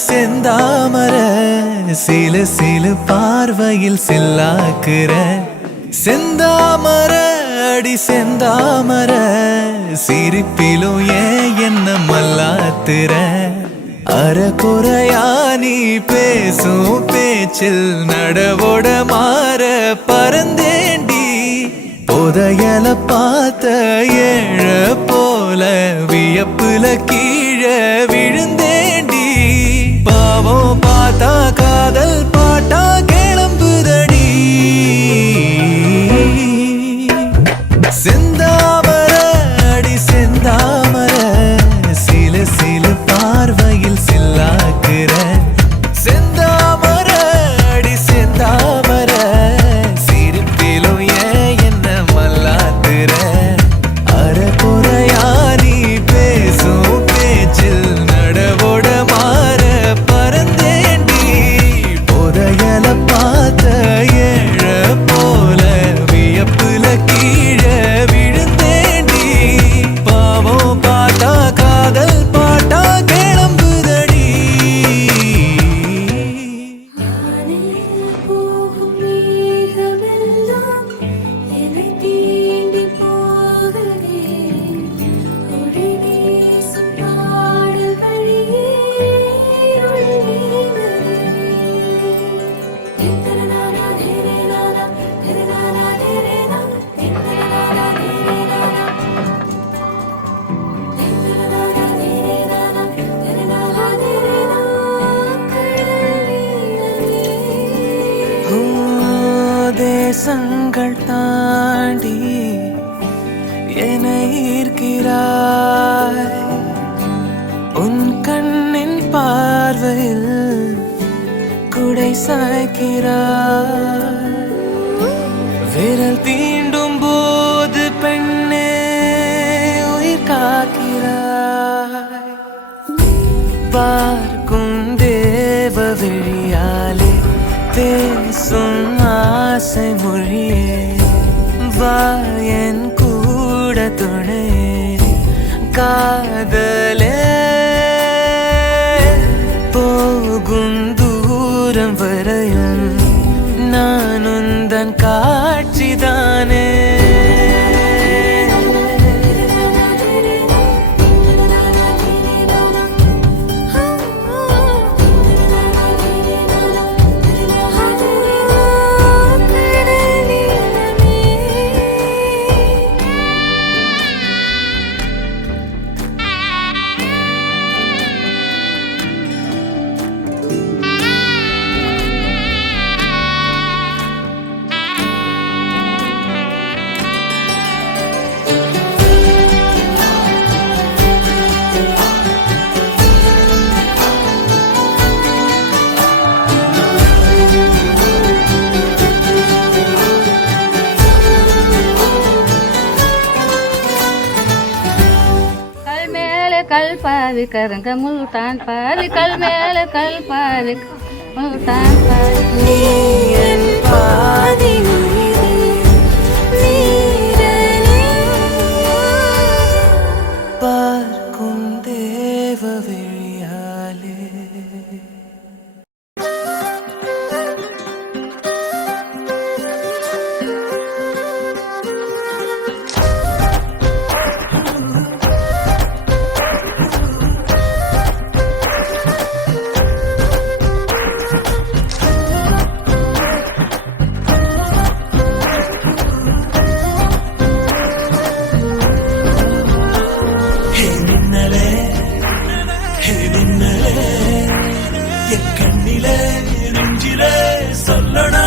செந்தாமர சிலு சிலு பார்வையில் சில்லாக்குற செந்தாமர அடி செந்தாமர சிரிப்பிலும் ஏன் என்ன மல்லாத்துற அறக்குறையா நீ பேசும் பேச்சில் நடவோட மாற பறந்தேண்டி புதையல பார்த்த ஏழ போல வியப்புல கீழே விழுந்தேண்டி பாவம் பார்த்தா காதல் பாட்டா கிளம்புதடி செந்தாமர அடி செந்தாமர சில சில பார்வையில் சில்லாக்குற செந்தாமர அடி செந்தாமர சிரிப்பிலும் ஏன் என்ன மல்லாத்துற அறக்குறையா நீ பேசும் பேச்சில் நடவோட மாற பறந்தேண்டி புதையல பார்த்த ஏழ போல வியப்புல கீழே விழுந்தேண்டி பாவம் பார்த்தா காதல் பாட்டா கிளம்புதடி தேசங்கள் தாண்டி என்னை ஈர்க்கிறாய் உன் கண்ணின் பார்வையில் குடை சாய்க்கிறாய் விரல் தீண்டும் போது பெண்ணே உயிர் காக்கிறாய் பார்க்கும் தேவ விழியாலே பேசும் ஆசை மொழியே வாயன் கூட துணை காதலே போகும் தூரம் வரையும் நான் உந்தன் காட்சிதானே कल पावी करेंगे मुल्तान पावी कल मेले कल पावी मुल्तान पावी பார்க்கும் தேவ விழியாலே கண்ணிலே நெஞ்சிலே சொல்லடா